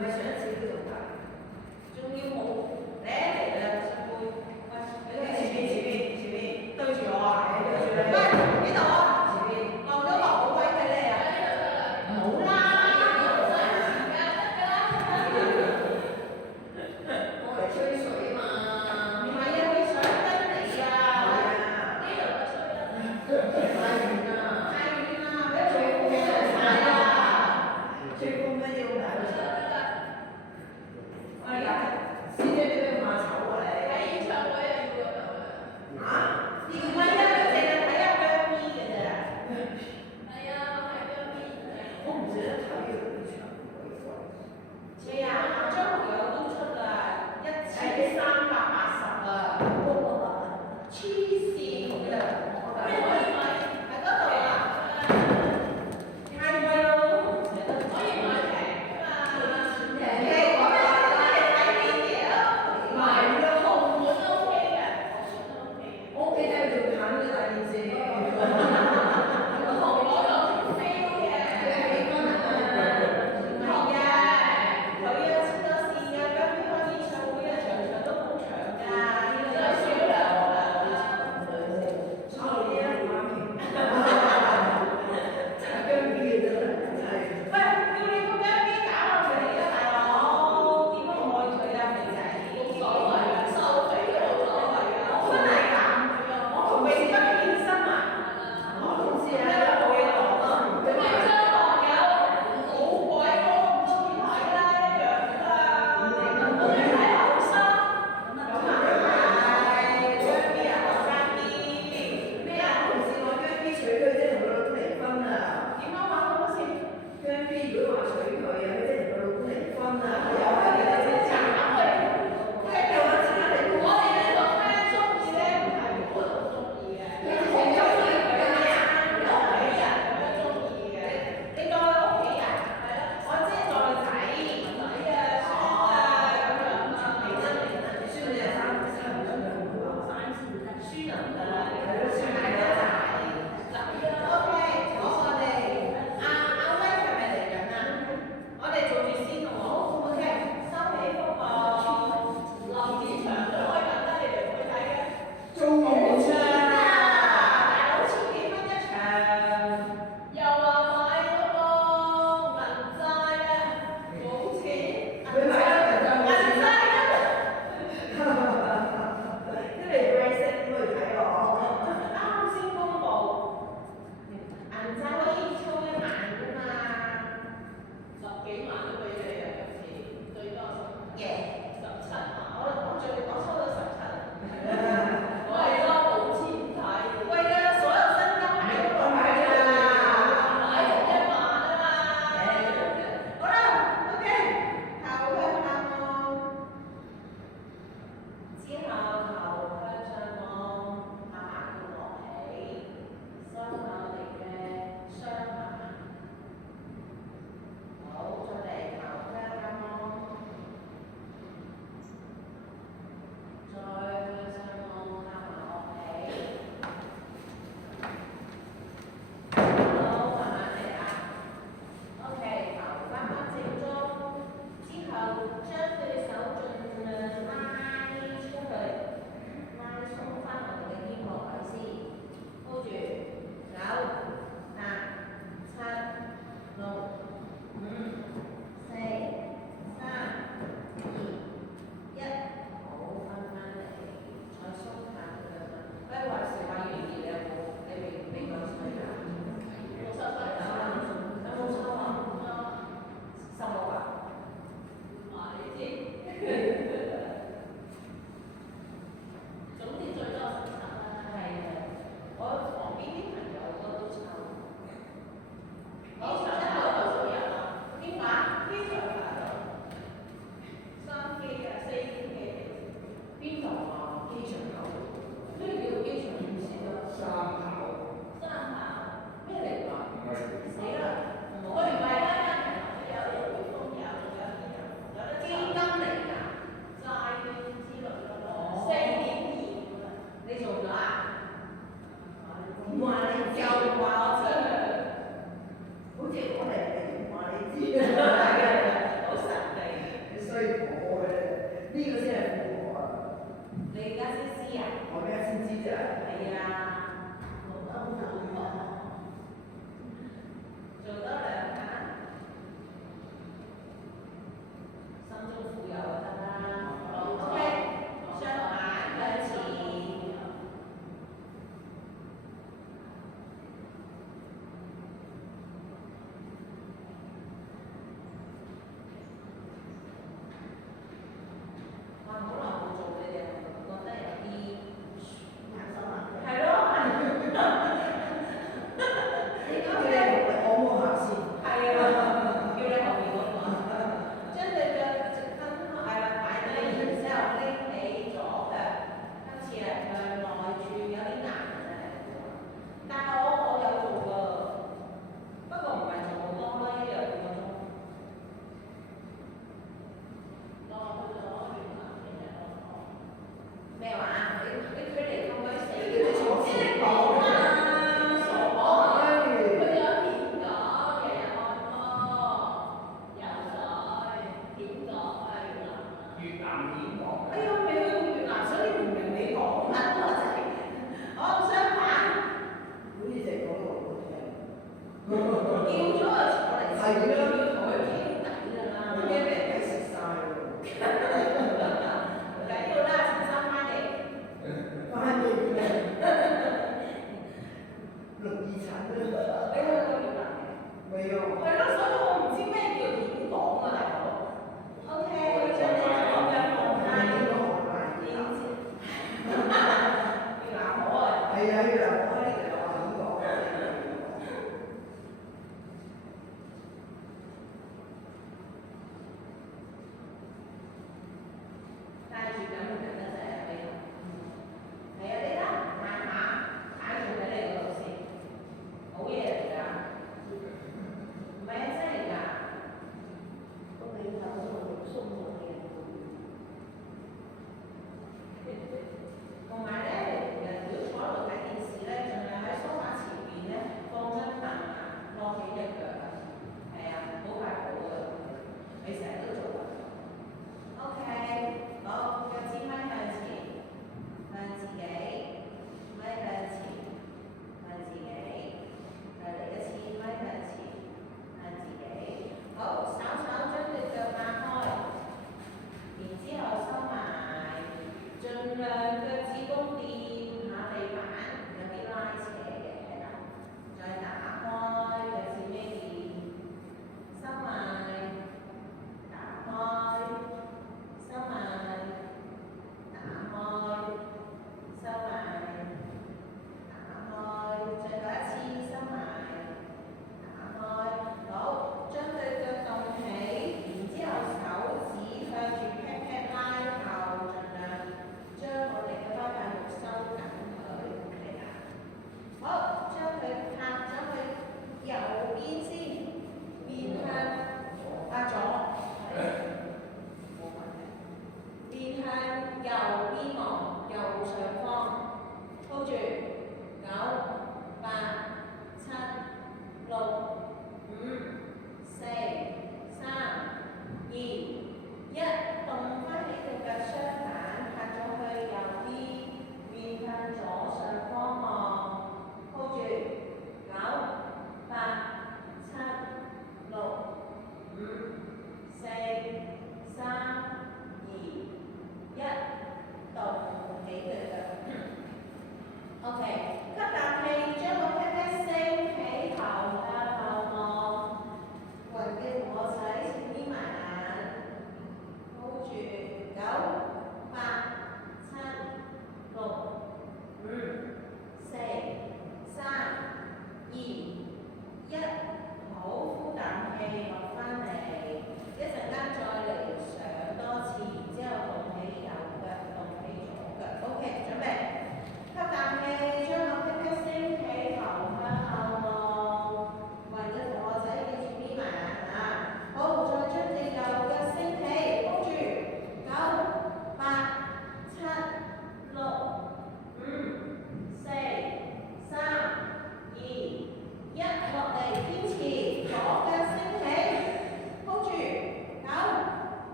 係上一次嗰種㗎，仲要冇你一嚟你就上杯，喂，前面對住我啊，對住你，喂，邊度啊？前面漏咗個好鬼俾你啊！冇啦，我嚟吹水嘛，唔係啊，佢想跟你啊，呢度嘅吹得太遠啦，俾佢吹風機嚟踩啊！吹風咩要大個場？啦，要同佢傾偈㗎啦，驚俾人睇蝕晒喎。唔緊要啦，陳生翻嚟。翻譯嘅。六二診啊！你去過越南未？未喎。係咯，所以我唔知咩叫點講啊，大佬。OK，我將你講嘅放低。越南好啊！係啊，越南好啊！呢度有話點講？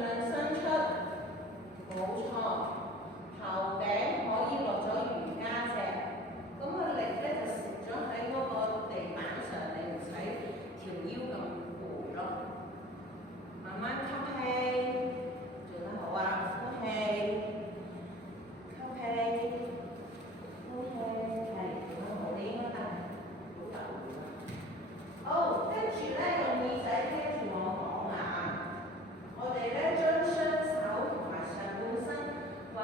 量伸出，冇錯。頭頸可以落咗瑜伽席，咁個力咧就食咗喺嗰個地板上，你唔使條腰咁攰咯。慢慢吸氣，做得好啊！呼氣，吸氣，呼氣，係做得好，你應該得，好得好，跟住咧用耳仔聽住我講啊！我哋咧將雙手同埋上半身。或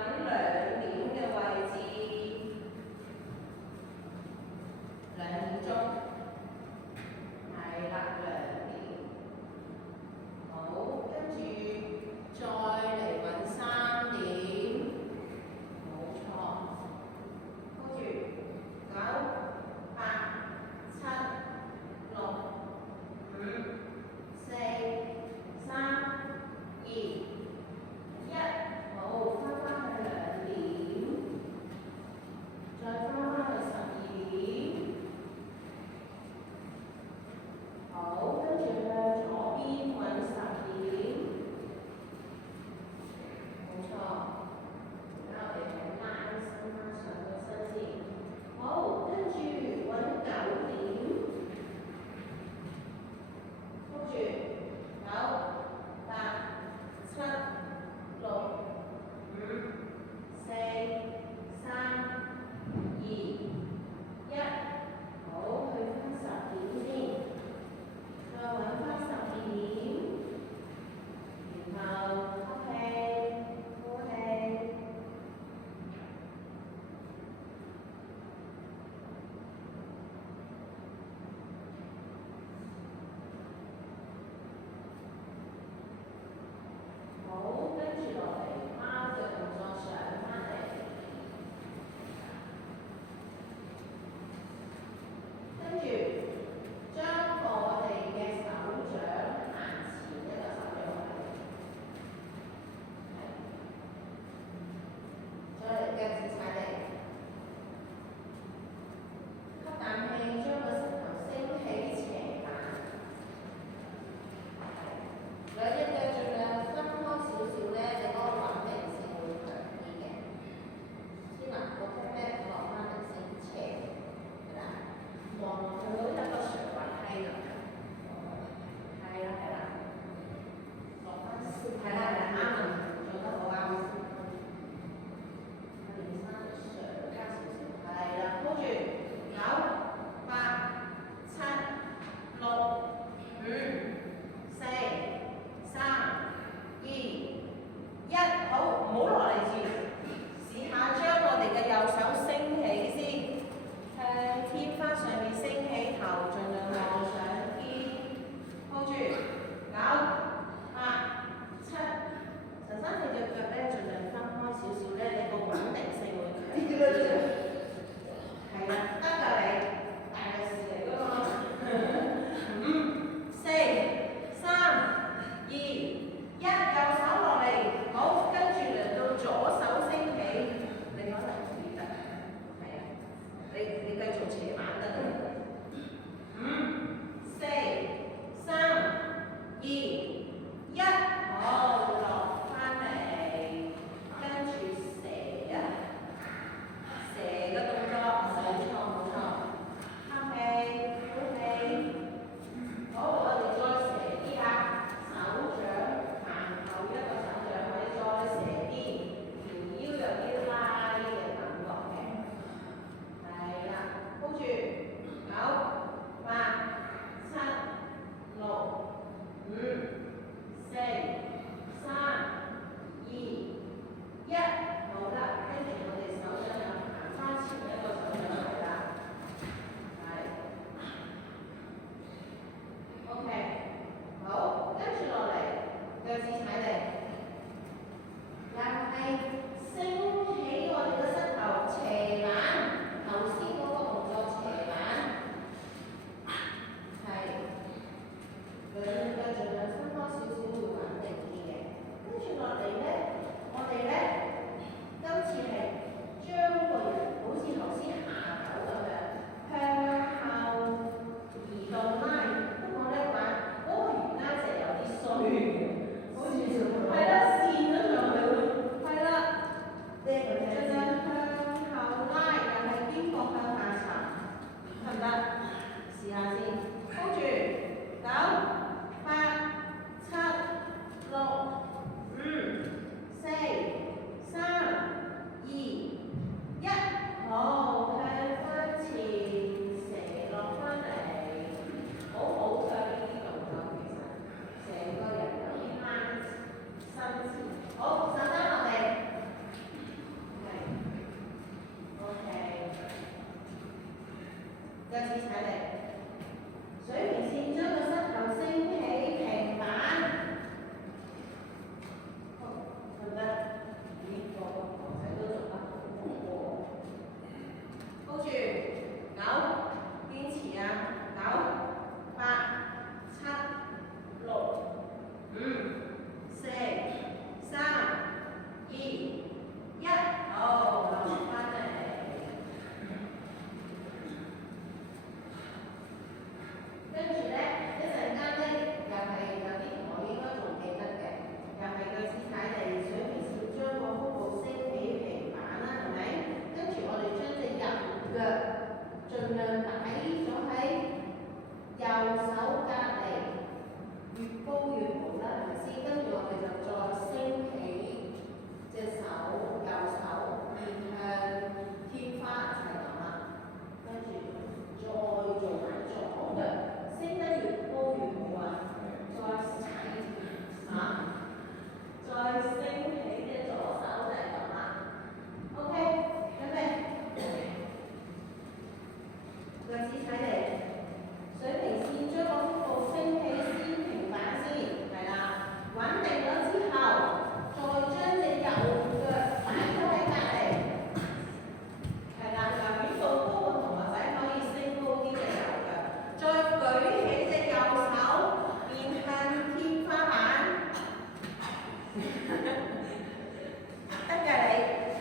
得㗎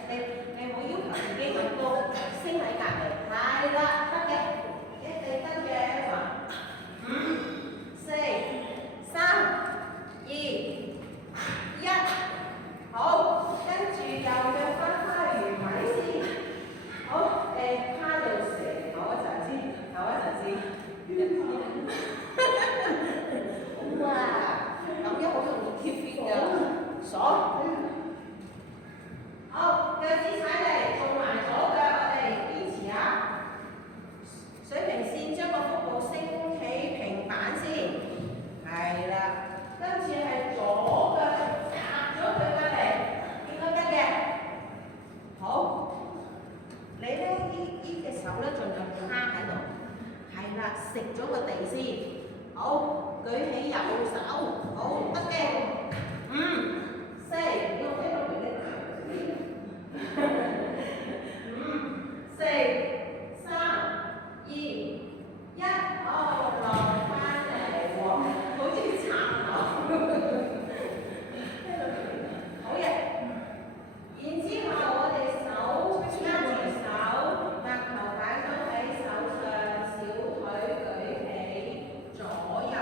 你唔好要求自己咁高，升喺隔離，係啦，得嘅，一定得嘅。5、4、3、2、1，好，跟住右腳翻返原位先。好，趴到成唞一陣先，哇，咁樣好容易貼邊㗎，爽。好，腳趾踩嚟，做埋左腳，我哋堅持下。水平線將個腹部升起平板先，係啦。跟住係左腳夾咗佢過嚟，應該得嘅。好，你咧呢隻手咧盡量趴喺度，係啦，食咗個地先。好，舉起右手，好，得嘅。5、4，你我聽到佢咧。5、4、3、2、1，好，落翻嚟喎，好似蠶豆。好嘅，然之後我哋手握住手，額頭擺咗喺手上，小腿舉起，左右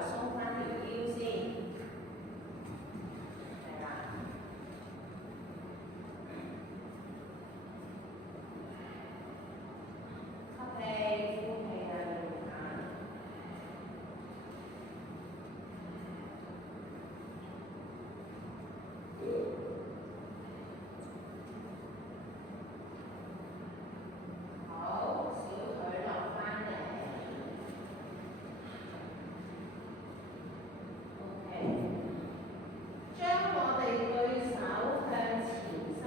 鬆翻條腰先，係啦。吸氣，呼氣啊，用眼。好，小腿落翻嚟。OK，將我哋對手向前伸，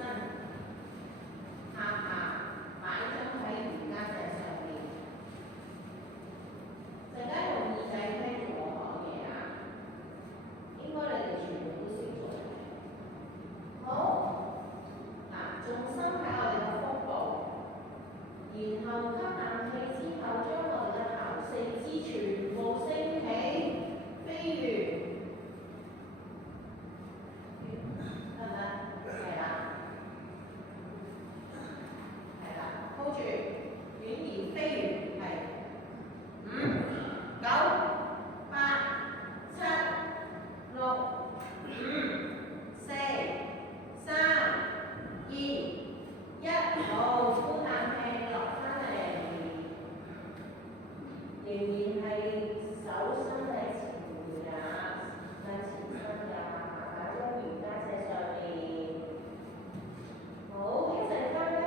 下巴擺咗喺瑜伽墊上面。陣間用耳仔聽住我講嘢啊，應該你哋全部都識做。好，嗱，重心喺我哋嘅腹部，然後吸啖氣之後，將我哋嘅頭四肢全部升起，飛遠，得唔得？係啦，係啦 ，hold 住，轉移飛遠，係。5、9、8、7、6、5、4、3、2、1，好，呼啖氣落翻嚟，仍然係手伸喺前面㗎，向前伸㗎，擺喺瑜伽墊上面。好，一陣間咧，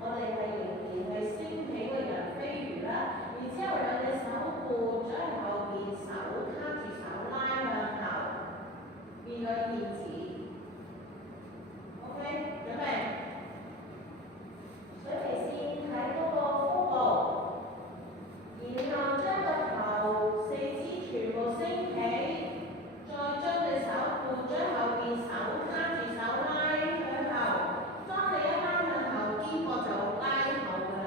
我哋係仍然係升起個人飛魚啦，然之後兩隻手撥咗喺後邊，手卡住手拉向後，變咗燕子。OK， 準備。水平線喺嗰個腹部，然後將個頭四肢全部升起，再將隻手撥咗後邊，手卡住手拉向後。當你一拉向後，肩膊就拉後㗎啦。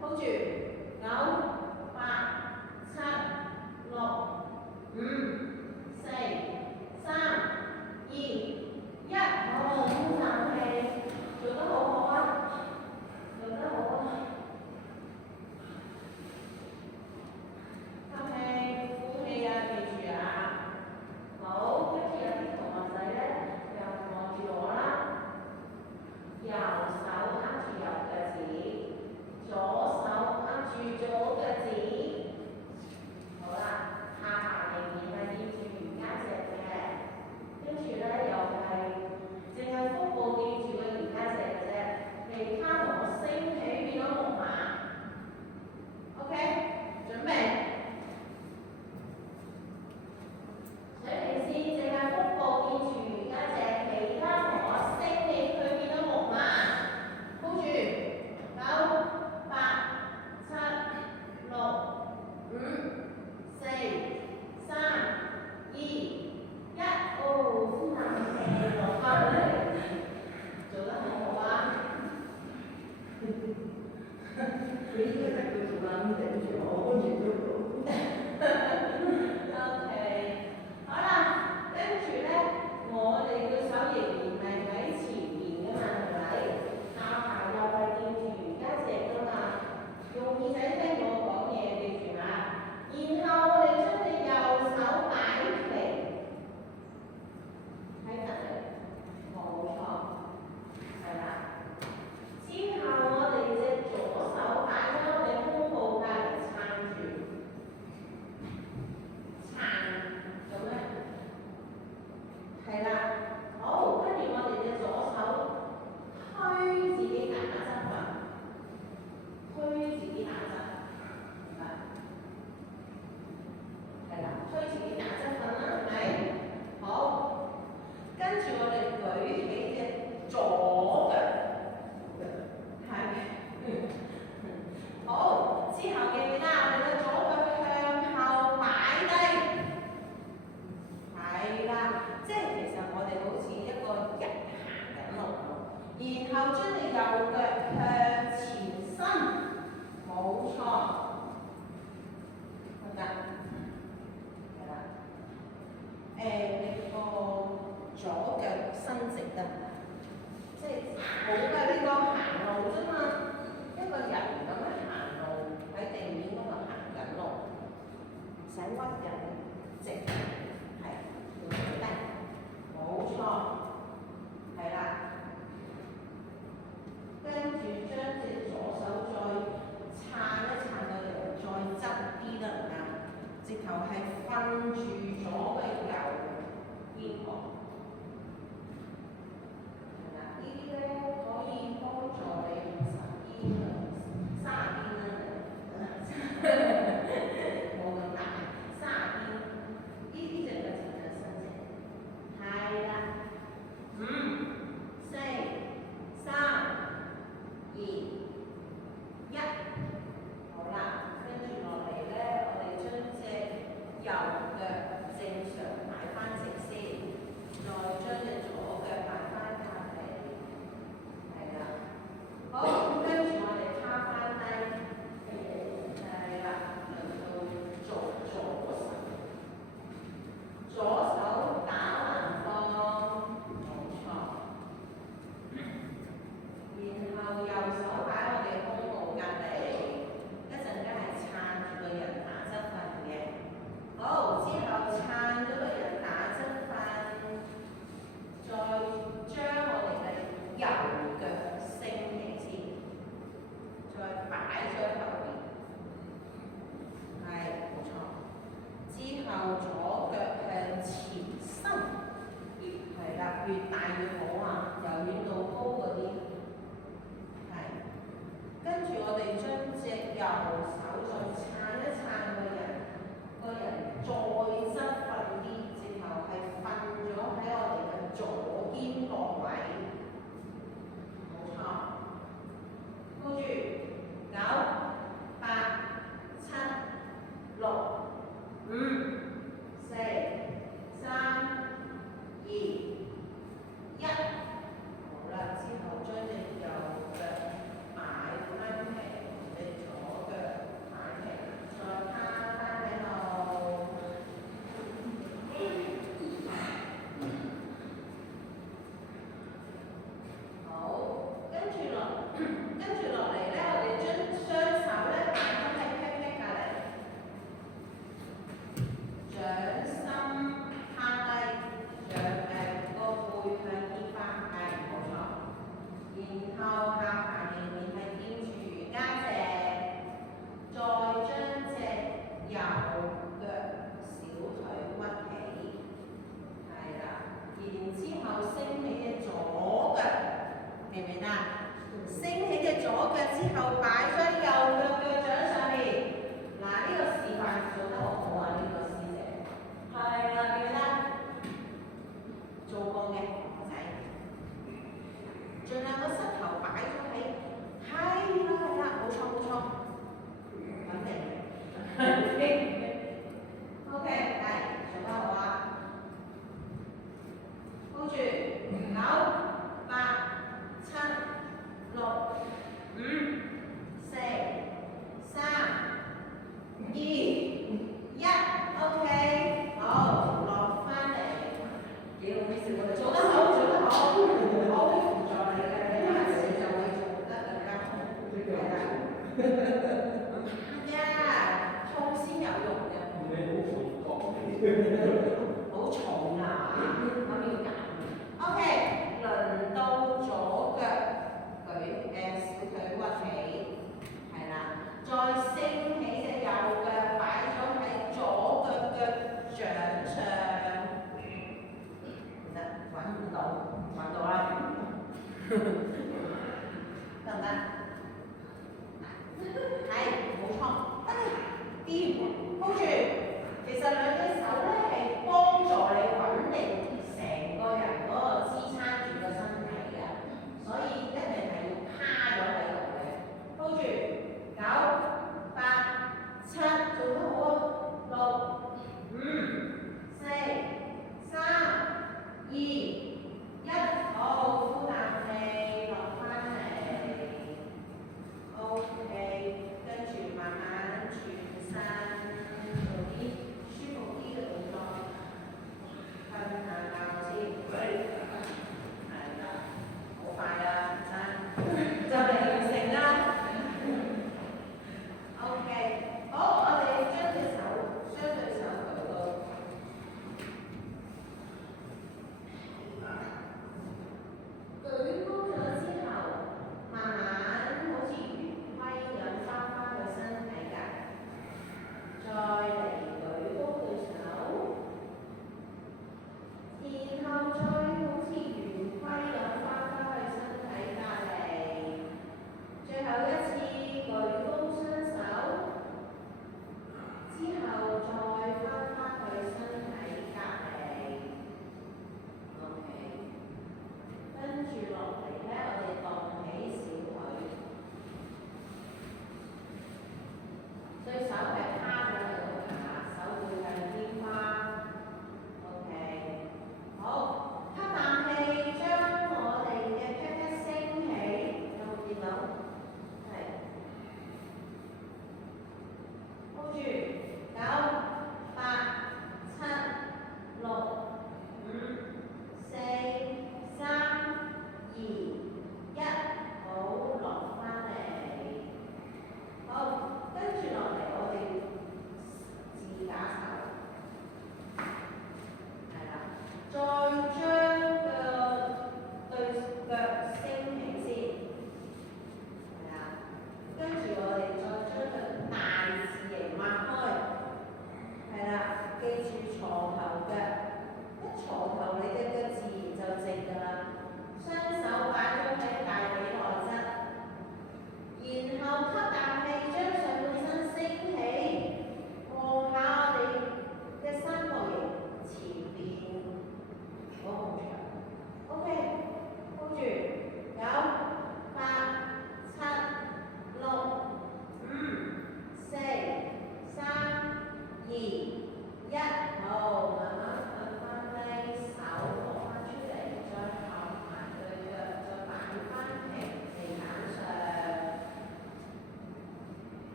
hold 住，9、8、7、6、5、4、3、2、1，越大越好啊，由遠到高嗰啲。係。跟住我哋將隻右手再撐一撐個人，個人再側瞓啲，直頭係瞓咗喺我哋嘅左肩膊位。冇錯。高住9、8、7、6、5、4、3、2、1。好啦，之後將隻右腳擺翻平，隻左腳擺平，再趴翻喺度。好，跟住落嚟咧，我哋將雙手咧擺翻喺 pat pat 隔離，掌心趴低，個背向天花，係冇錯。然後下巴仍然係掂住瑜伽席，再將隻右腳小腿屈起，係啦。然之後升起隻左腳，記唔記得？升起隻左腳之後，擺咗右腳腳掌上面。嗱，呢個示範做得好好啊！呢個師姐，係啦，記唔記得？做過嘅同學仔。盡量個膝頭擺咗喺，係啦，冇錯，穩定。OK， 係，做得好啊！高住9、8、7、6、5、4、3、2、1 ，OK， 好，落翻嚟。幾好意思，我哋做得好，我會輔助你嘅，你下次就會做得更加好，係啦。唔怕㗎，痛先有用嘅。好重啊！我要減。OK， 輪到左腳舉小腿屈起，係啦，再升起隻右腳擺咗喺左腳腳掌上。揾到啦，得唔得？係，冇錯，得掂，hold住。其實兩隻手咧係幫助你穩定成個人嗰個支撐住個身體嘅，所以一定係要趴咗喺度嘅。hold 住9、8、7，做得好啊！6、5、4、3、2、1，好，呼啖氣，落翻嚟。OK， 跟住慢慢轉身，做啲舒服啲嘅動作。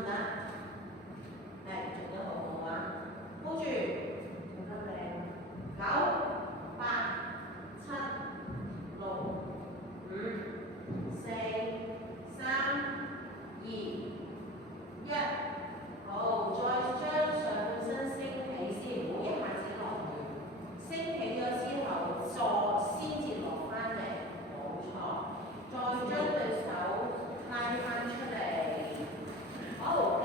唔得？係做得好好啊！hold 住，做得靚。9、8、7、6、5、4、3、2、1。好，再將上半身升起先，唔好一下子落去。升起咗之後，先至落翻嚟，冇錯。再將對手拉翻出嚟。好，跟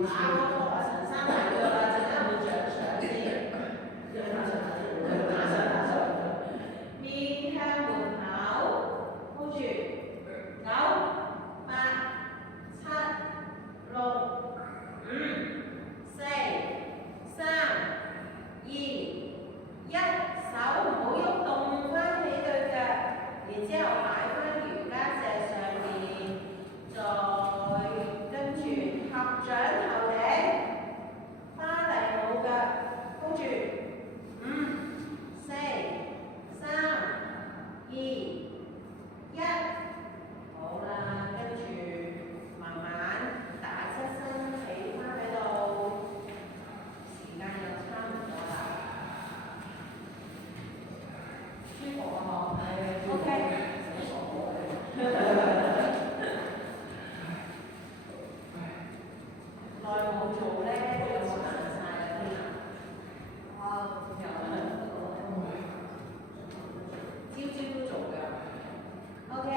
我同阿陳生大個啦，陣間會着上先。面向門口，hold 住，9、8、7、6、5、4、3、2、1，手唔好喐動翻起對腳，然之後擺翻瑜伽席上面，再跟住合掌頭頂，花泥舞腳，hold 住，5、4、3、2、1，好啦，跟住慢慢打側身企翻喺度，時間又差唔多啦，舒服啊嗬，OK。耐冇做咧，都有冇難晒啊啲人？有啊，朝朝都做㗎。OK。